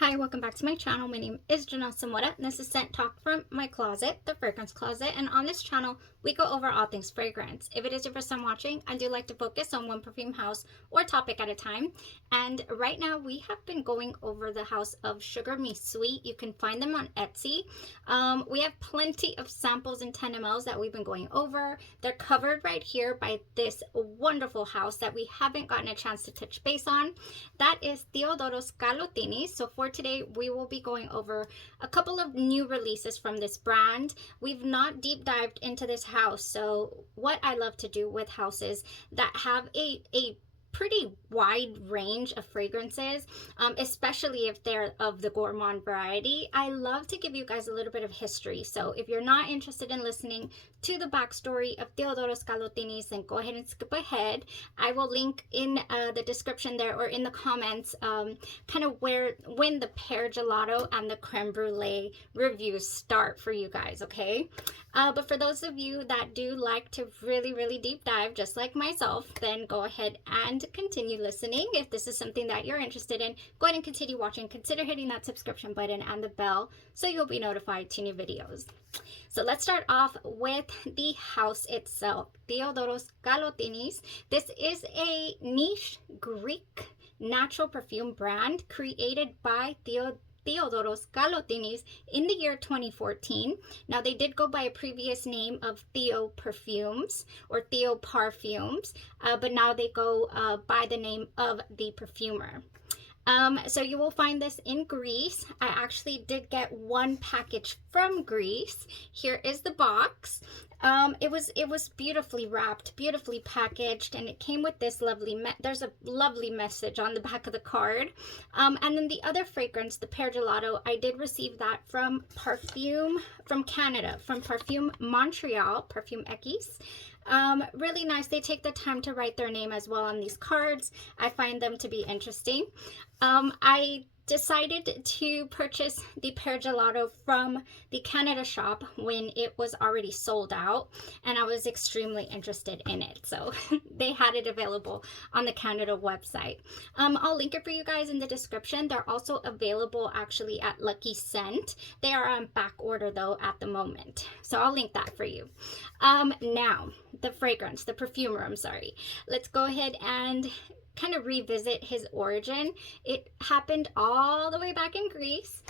Hi, welcome back to my channel. My name is Janelle Samwada, and this is Scent Talk from my closet, the fragrance closet. And on this channel, we go over all things fragrance. If it is your first time watching, I do like to focus on one perfume house or topic at a time. And right now, we have been going over the house of Sugar Me Sweet. You can find them on Etsy. We have plenty of samples in 10 mLs that we've been going over. They're covered right here by this wonderful house that we haven't gotten a chance to touch base on. That is THEODOROS Kalotinis. So for today, we will be going over a couple of new releases from this brand. We've not deep dived into this house. So what I love to do with houses that have a pretty wide range of fragrances, especially if they're of the Gourmand variety, I love to give you guys a little bit of history. So if you're not interested in listening to the backstory of THEODOROS Kalotinis, then go ahead and skip ahead. I will link in the description there or in the comments kind of when the PEAR Gelato and the Creme Brulee reviews start for you guys, okay? But for those of you that do like to really deep dive, just like myself, then go ahead and continue listening. If this is something that you're interested in, go ahead and continue watching. Consider hitting that subscription button and the bell so you'll be notified to new videos. So let's start off with the house itself, THEODOROS Kalotinis. This is a niche Greek natural perfume brand created by THEODOROS Kalotinis in the year 2014. Now, they did go by a previous name of Theo Perfumes or Theo Parfums, but now they go by the name of the Perfumer. So you will find this in Greece. I actually did get one package from Greece. Here is the box. It was beautifully wrapped, beautifully packaged, and it came with this lovely, there's a lovely message on the back of the card. And then the other fragrance, the PEAR Gelato, I did receive that from Parfum from Canada, from Parfum Montreal, Parfum Exquis. Really nice. They take the time to write their name as well on these cards. I find them to be interesting. I decided to purchase the PEAR Gelato from the Canada shop when it was already sold out, and I was extremely interested in it. So they had it available on the Canada website. I'll link it for you guys in the description. They're also available actually at Luckyscent. They are on back order though at the moment. So I'll link that for you. Now, the fragrance, the perfumer, I'm sorry. Let's go ahead and kind of revisit his origin. It happened all the way back in Greece.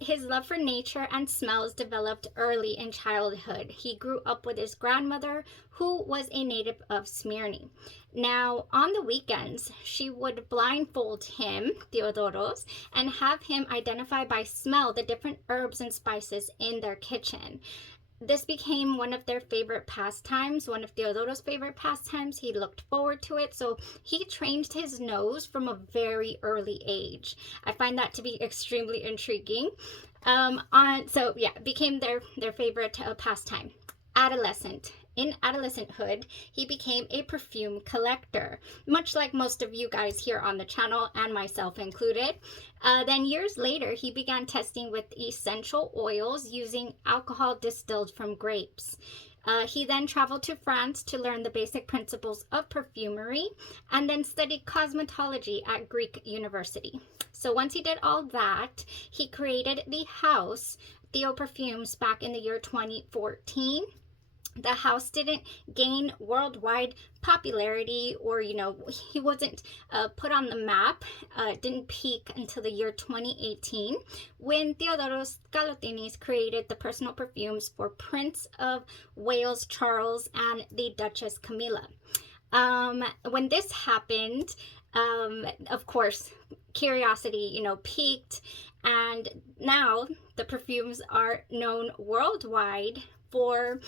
His love for nature and smells developed early in childhood. He grew up with his grandmother, who was a native of Smyrna. Now, on the weekends, she would blindfold him, THEODOROS, and have him identify by smell the different herbs and spices in their kitchen. This became one of their favorite pastimes, one of THEODOROS' favorite pastimes. He looked forward to it, so he trained his nose from a very early age. I find that to be extremely intriguing. So yeah, it became their favorite pastime. In adolescenthood, he became a perfume collector, much like most of you guys here on the channel and myself included. Then years later, he began testing with essential oils using alcohol distilled from grapes. He then traveled to France to learn the basic principles of perfumery and then studied cosmetology at Greek University. So once he did all that, he created the house, Theo Perfumes, back in the year 2014. The house didn't gain worldwide popularity, or he wasn't put on the map. Didn't peak until the year 2018 when THEODOROS Kalotinis created the personal perfumes for Prince of Wales Charles and the Duchess Camilla. When this happened, of course, curiosity peaked, and now the perfumes are known worldwide for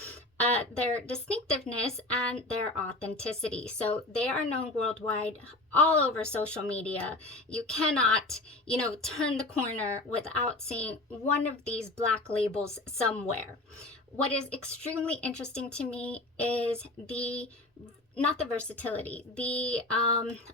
their distinctiveness and their authenticity. So they are known worldwide, all over social media. You cannot, turn the corner without seeing one of these black labels somewhere. What is extremely interesting to me is not the versatility, the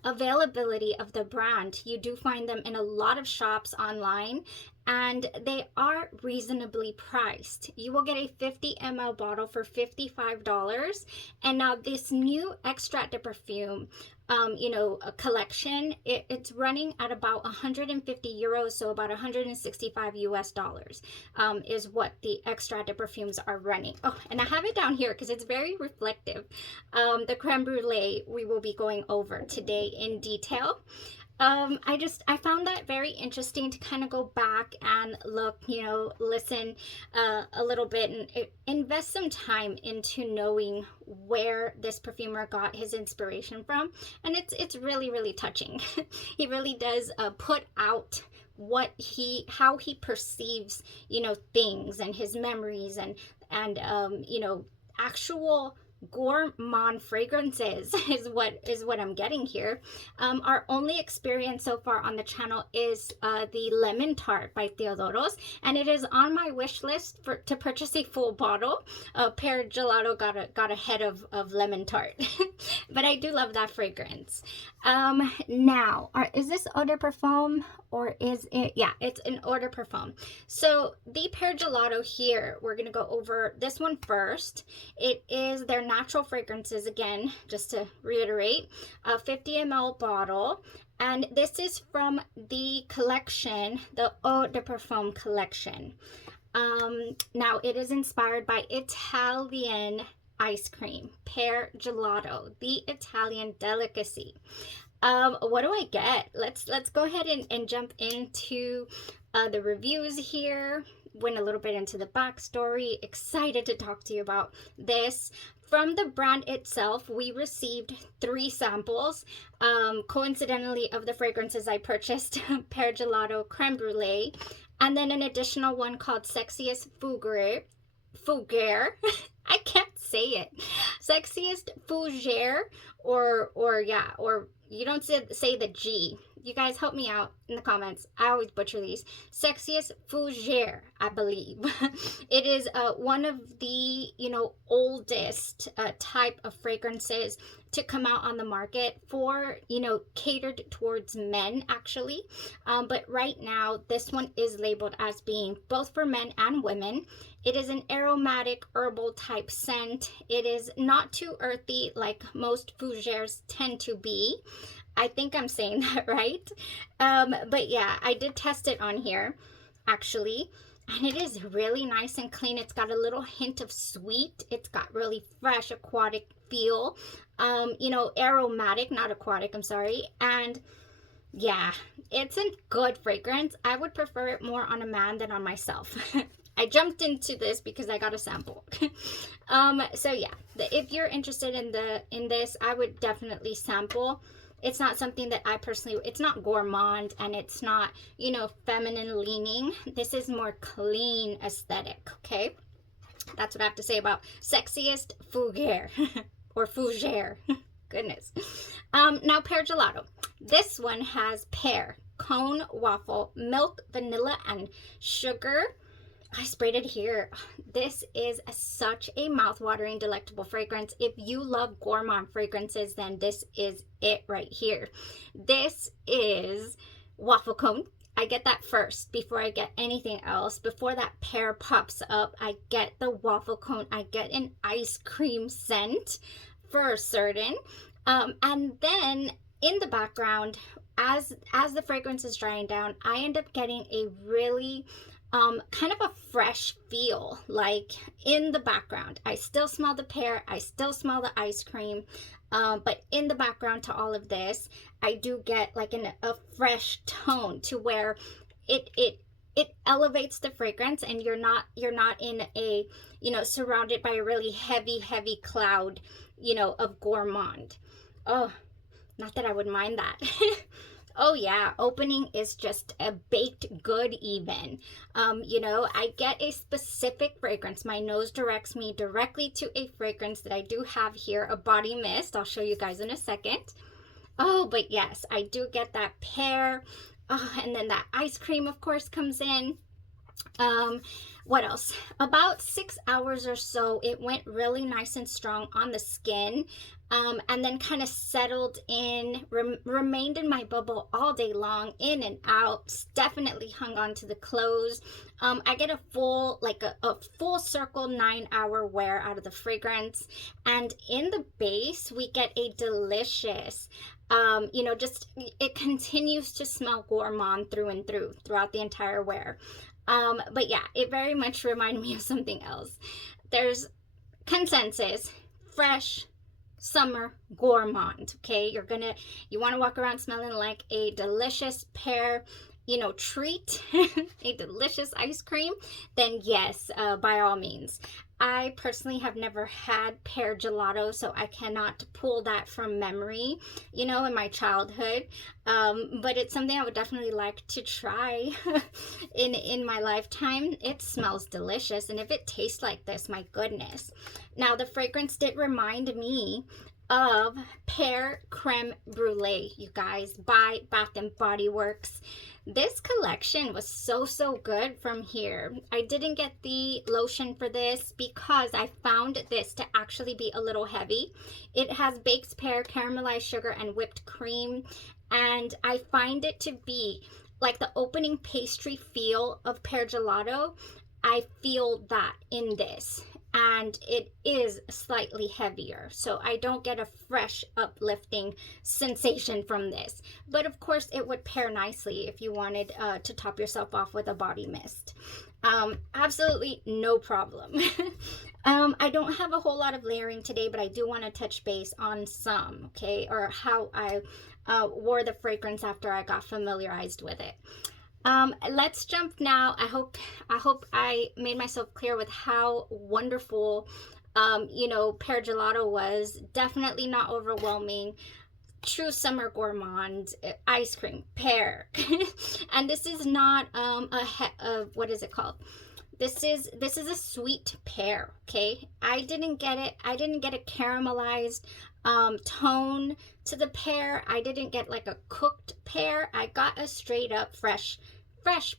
availability of the brand. You do find them in a lot of shops online, and they are reasonably priced. You will get a 50 ml bottle for $55. And now this new extract de perfume a collection, it's running at about 150 euros, so about 165 US dollars, is what the extracted perfumes are running. Oh, and I have it down here because it's very reflective. The creme brulee we will be going over today in detail. I found that very interesting to kind of go back and look, listen a little bit and invest some time into knowing where this perfumer got his inspiration from. And it's really, really touching. He really does put out how he perceives, things and his memories and actual gourmand fragrances is what I'm getting here. Our only experience so far on the channel is the lemon tart by THEODOROS, and it is on my wish list to purchase a full bottle. PEAR Gelato got ahead of lemon tart. But I do love that fragrance. Now, is this eau de parfum or is it? Yeah, it's an eau de parfum. So the PEAR Gelato here, we're gonna go over this one first. It is their natural fragrances, again, just to reiterate, a 50 ml bottle. And this is from the collection, the Eau de Parfum collection. Now, it is inspired by Italian ice cream, PEAR Gelato, the Italian delicacy. What do I get? Let's go ahead and jump into the reviews here. Went a little bit into the backstory. Excited to talk to you about this. From the brand itself, we received 3 samples, coincidentally, of the fragrances I purchased, PEAR Gelato Creme Brulee, and then an additional one called Sexiest Fougere. I can't say it. Sexiest Fougere, or you don't say the G. You guys help me out in the comments. I always butcher these. Sexiest Fougere, I believe. It is one of the, oldest type of fragrances to come out on the market for, catered towards men, actually. But right now, this one is labeled as being both for men and women. It is an aromatic herbal type scent. It is not too earthy like most Fougeres tend to be. I think I'm saying that right. But yeah, I did test it on here, actually. And it is really nice and clean. It's got a little hint of sweet. It's got really fresh, aquatic feel. Aromatic, not aquatic, I'm sorry. And yeah, it's a good fragrance. I would prefer it more on a man than on myself. I jumped into this because I got a sample. So yeah, if you're interested in this, I would definitely sample. It's not something that I personally, it's not gourmand and it's not, feminine leaning. This is more clean aesthetic, okay? That's what I have to say about Sexiest Fougere or Fougere. Goodness. Now, PEAR Gelato. This one has pear, cone, waffle, milk, vanilla, and sugar. I sprayed it here. This is such a mouth-watering, delectable fragrance. If you love gourmand fragrances, then this is it right here. This is waffle cone. I get that first before I get anything else. Before that pear pops up, I get the waffle cone. I get an ice cream scent for certain. And then in the background, as the fragrance is drying down, I end up getting a really kind of a fresh feel, like in the background. I still smell the pear, I still smell the ice cream, but in the background to all of this, I do get like a fresh tone to where it elevates the fragrance, and you're not in a, surrounded by a really heavy cloud, of gourmand. Oh, not that I would mind that. Oh yeah, opening is just a baked good even. I get a specific fragrance. My nose directs me directly to a fragrance that I do have here, a body mist. I'll show you guys in a second. Oh, but yes, I do get that pear. Oh, and then that ice cream, of course, comes in. What else? About 6 hours or so, it went really nice and strong on the skin. And then kind of settled in, remained in my bubble all day long, in and out, definitely hung on to the clothes. I get a full circle 9-hour wear out of the fragrance. And in the base, we get a delicious You know, just it continues to smell gourmand through and through throughout the entire wear. But yeah, it very much reminded me of something else. There's consensus, fresh, summer gourmand. Okay, you want to walk around smelling like a delicious pear, you know, treat, a delicious ice cream, then yes, by all means. I personally have never had pear gelato, so I cannot pull that from memory, you know, in my childhood. But it's something I would definitely like to try in my lifetime. It smells delicious, and if it tastes like this, my goodness. Now, the fragrance did remind me of Pear Creme Brulee, you guys, by Bath and Body Works. This collection was so good from here. I didn't get the lotion for this because I found this to actually be a little heavy. It has baked pear, caramelized sugar, and whipped cream, and I find it to be like the opening pastry feel of pear gelato. I feel that in this, and it is slightly heavier, so I don't get a fresh uplifting sensation from this. But of course it would pair nicely if you wanted to top yourself off with a body mist. Absolutely no problem. I don't have a whole lot of layering today, but I do want to touch base on some, okay, or how I wore the fragrance after I got familiarized with it. Let's jump now. I hope I made myself clear with how wonderful, you know, Pear Gelato was. Definitely not overwhelming. True summer gourmand, ice cream, pear. And this is not what is it called? This is a sweet pear, okay? I didn't get it. I didn't get a caramelized tone to the pear. I didn't get like a cooked pear. I got a straight up fresh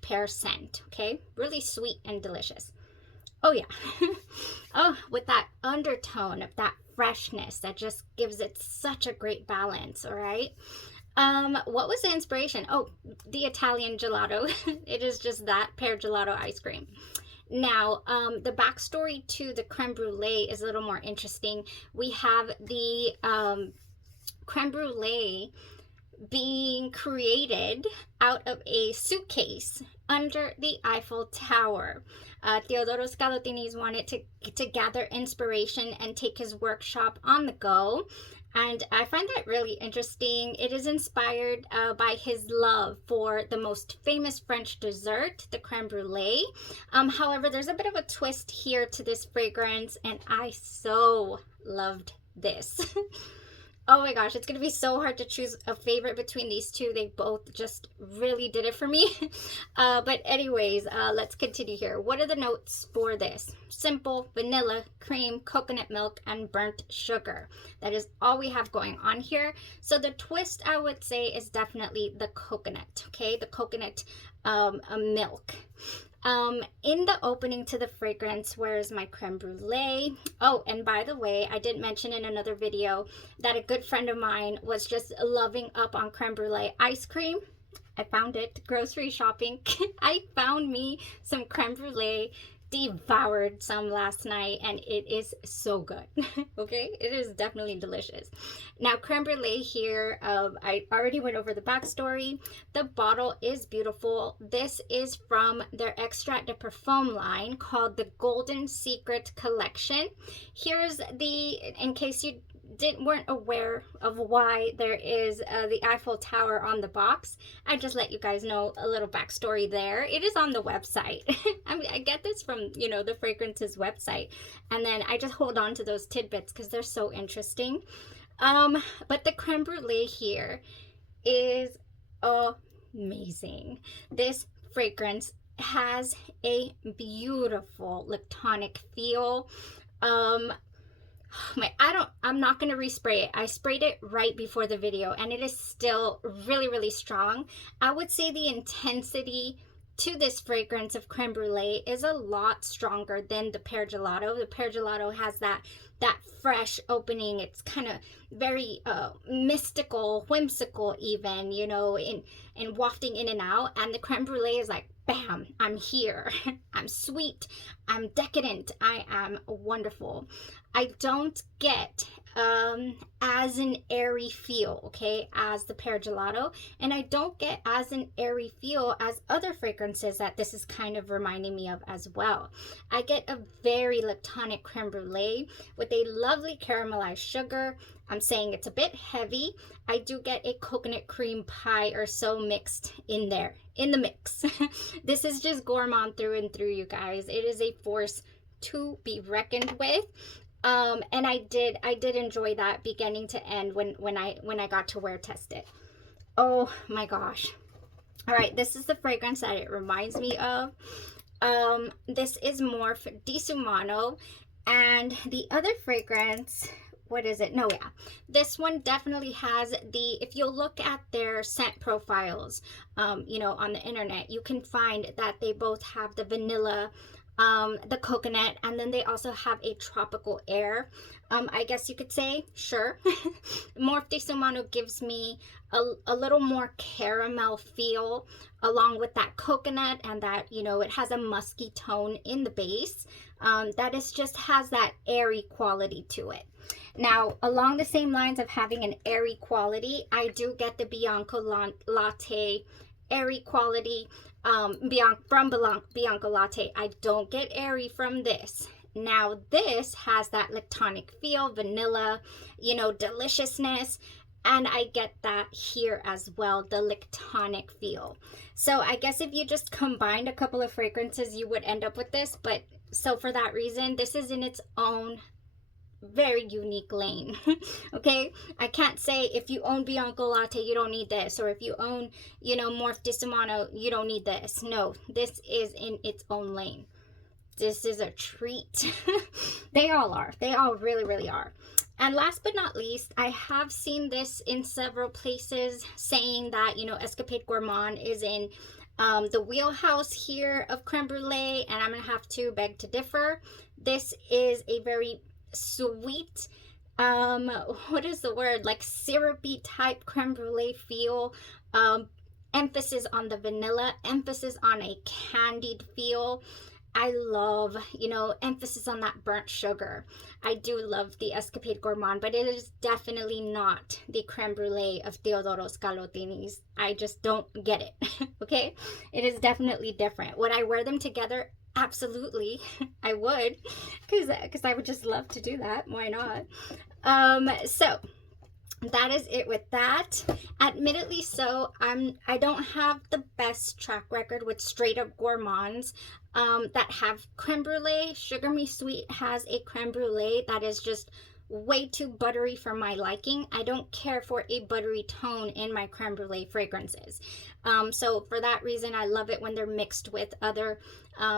pear scent, okay? Really sweet and delicious. Oh yeah. Oh, with that undertone of that freshness that just gives it such a great balance, all right? What was the inspiration? Oh, the Italian gelato. It is just that pear gelato ice cream. Now, the backstory to the creme brulee is a little more interesting. We have the creme brulee being created out of a suitcase under the Eiffel Tower. Theodoros Kalotini's wanted to gather inspiration and take his workshop on the go. And I find that really interesting. It is inspired by his love for the most famous French dessert, the creme brulee. However, there's a bit of a twist here to this fragrance, and I so loved this. Oh my gosh, it's going to be so hard to choose a favorite between these two. They both just really did it for me. But anyways, let's continue here. What are the notes for this? Simple, vanilla, cream, coconut milk, and burnt sugar. That is all we have going on here. So the twist, I would say, is definitely the coconut, okay? The coconut milk. In the opening to the fragrance, where is my creme brulee? Oh, and by the way, I did mention in another video that a good friend of mine was just loving up on creme brulee ice cream. I found it grocery shopping. I found me some creme brulee, devoured some last night, and it is so good. Okay, it is definitely delicious. Now, creme brulee here, I already went over the backstory. The bottle is beautiful. This is from their Extrait de Parfum line called the Golden Secret Collection. Here's in case you weren't aware of why there is the Eiffel Tower on the box, I just let you guys know a little backstory there. It is on the website. I get this from, you know, the fragrances website, and then I just hold on to those tidbits because they're so interesting. But the creme brulee here is amazing. This fragrance has a beautiful lactonic feel. I'm not going to respray it. I sprayed it right before the video, and it is still really strong. I would say the intensity to this fragrance of creme brulee is a lot stronger than the pear gelato. The pear gelato has that fresh opening. It's kind of very mystical, whimsical even, you know, and wafting in and out, and the creme brulee is like, bam, I'm here. I'm sweet, I'm decadent, I am wonderful. I don't get as an airy feel, okay, as the Pear Gelato, and I don't get as an airy feel as other fragrances that this is kind of reminding me of as well. I get a very lactonic creme brulee with a lovely caramelized sugar. I'm saying it's a bit heavy. I do get a coconut cream pie or so mixed in there, in the mix. This is just gourmand through and through, you guys. It is a force to be reckoned with. And I did enjoy that beginning to end when I got to wear test it. Oh my gosh. All right, this is the fragrance that it reminds me of. This is Morph Disumano, and the other fragrance, what is it? No, yeah, this one definitely has the, if you look at their scent profiles, you know, on the internet, you can find that they both have the vanilla, the coconut, and then they also have a tropical air. I guess you could say, sure. Morph Disumano gives me a little more caramel feel along with that coconut, and that, you know, it has a musky tone in the base that is just has that airy quality to it. Now, along the same lines of having an airy quality, I do get the Bianco Latte airy quality from Bianco Latte. I don't get airy from this. Now, this has that lactonic feel, vanilla, you know, deliciousness, and I get that here as well, the lactonic feel. So I guess if you just combined a couple of fragrances, you would end up with this. But so for that reason, this is in its own very unique lane. Okay, I can't say if you own Bianco Latte you don't need this, or if you own, you know, Morph Disumano you don't need this. No, this is in its own lane. This is a treat. They all are. They all really are. And last but not least, I have seen this in several places saying that, you know, Escapade Gourmand is in the wheelhouse here of creme brulee, and I'm gonna have to beg to differ. This is a very sweet, what is the word, like syrupy type creme brulee feel, emphasis on the vanilla, emphasis on a candied feel. I love, you know, emphasis on that burnt sugar. I do love the Escapade Gourmand, but it is definitely not the creme brulee of THEODOROS Kalotinis. I just don't get it. Okay, it is definitely different. Would I wear them together? Absolutely, I would, because I would just love to do that. Why not? So that is it with that. Admittedly, so I don't have the best track record with straight up gourmands that have creme brulee. Sugar Me Sweet has a creme brulee that is just way too buttery for my liking. I don't care for a buttery tone in my creme brulee fragrances. So for that reason, I love it when they're mixed with other,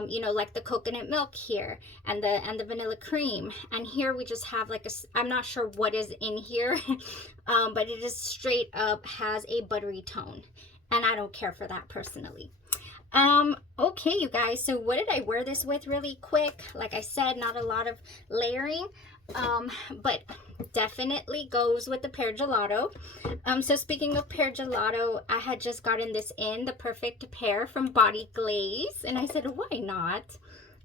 you know, like the coconut milk here and the vanilla cream. And here we just have like I'm not sure what is in here, but it is straight up has a buttery tone, and I don't care for that personally. Okay, you guys, so what did I wear this with really quick? Like I said, not a lot of layering, but definitely goes with the Pear Gelato. So speaking of Pear Gelato, I had just gotten this in, the Perfect Pear from Body Glaze, and I said, why not?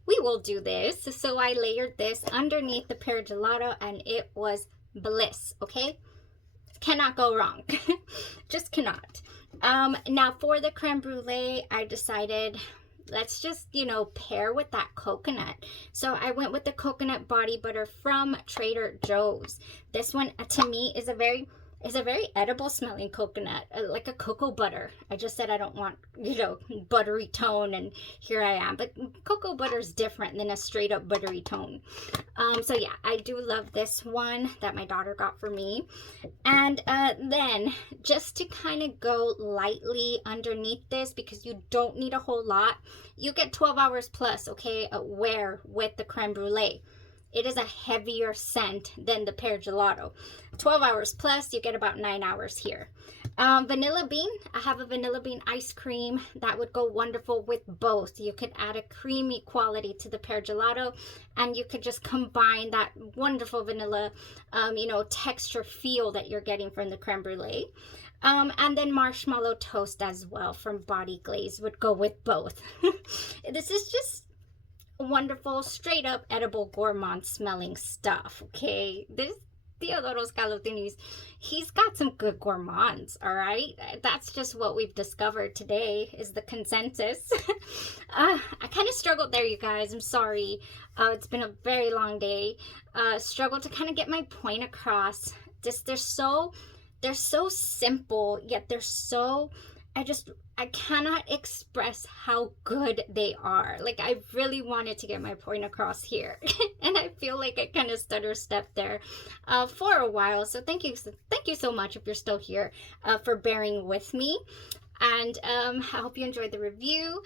We will do this. So I layered this underneath the Pear Gelato, and it was bliss, okay? Cannot go wrong. Just cannot. Now for the creme brulee, I decided let's just, you know, pair with that coconut. So I went with the coconut body butter from Trader Joe's. This one to me is a very edible smelling coconut, like a cocoa butter. I just said I don't want, you know, buttery tone, and here I am. But cocoa butter is different than a straight up buttery tone. So yeah, I do love this one that my daughter got for me. And then just to kind of go lightly underneath this, because you don't need a whole lot, you get 12 hours plus, okay, wear with the creme brulee. It is a heavier scent than the Pear Gelato. 12 hours plus, you get about 9 hours here. Vanilla bean, I have a vanilla bean ice cream that would go wonderful with both. You could add a creamy quality to the Pear Gelato, and you could just combine that wonderful vanilla, you know, texture feel that you're getting from the creme brulee. And then marshmallow toast as well from Body Glaze would go with both. This is just wonderful, straight up edible gourmand smelling stuff, okay? This THEODOROS Kalotinis, he's got some good gourmands, all right? That's just what we've discovered today is the consensus. I kind of struggled there, you guys. I'm sorry. It's been a very long day. Struggled to kind of get my point across. Just they're so simple, yet they're so, I cannot express how good they are. Like, I really wanted to get my point across here. And I feel like I kind of stutter-stepped there for a while. So thank you so much if you're still here for bearing with me. And I hope you enjoyed the review.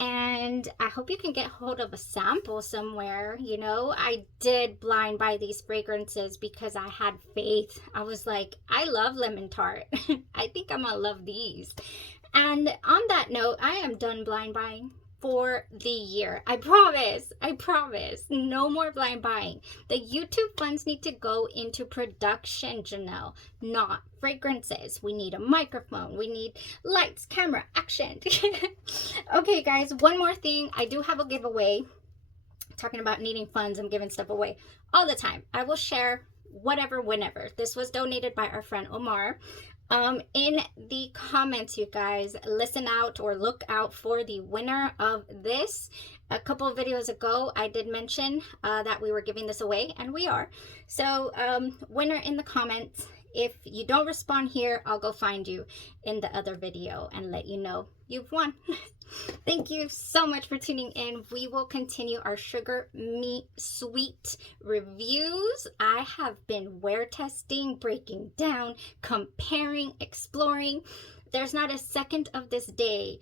And I hope you can get hold of a sample somewhere. You know, I did blind buy these fragrances because I had faith. I was like, I love lemon tart. I think I'm gonna love these. And on that note, I am done blind buying for the year. I promise. No more blind buying. The YouTube funds need to go into production, Janelle, not fragrances. We need a microphone. We need lights, camera, action. Okay, guys, one more thing. I do have a giveaway. Talking about needing funds, I'm giving stuff away all the time. I will share whatever, whenever. This was donated by our friend Omar. In the comments, you guys, listen out or look out for the winner of this. A couple of videos ago, I did mention that we were giving this away, and we are. So, winner in the comments. If you don't respond here, I'll go find you in the other video and let you know you've won. Thank you so much for tuning in. We will continue our Sugar Me Sweet reviews. I have been wear testing, breaking down, comparing, exploring. There's not a second of this day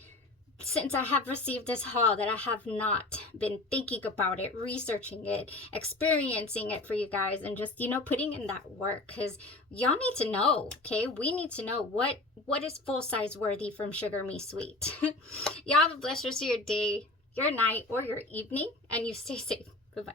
since I have received this haul that I have not been thinking about it, researching it, experiencing it for you guys, and just, you know, putting in that work, because y'all need to know, okay? We need to know what is full size worthy from Sugar Me Sweet. Y'all have a blessed rest of your day, your night, or your evening, and you stay safe. Bye-bye.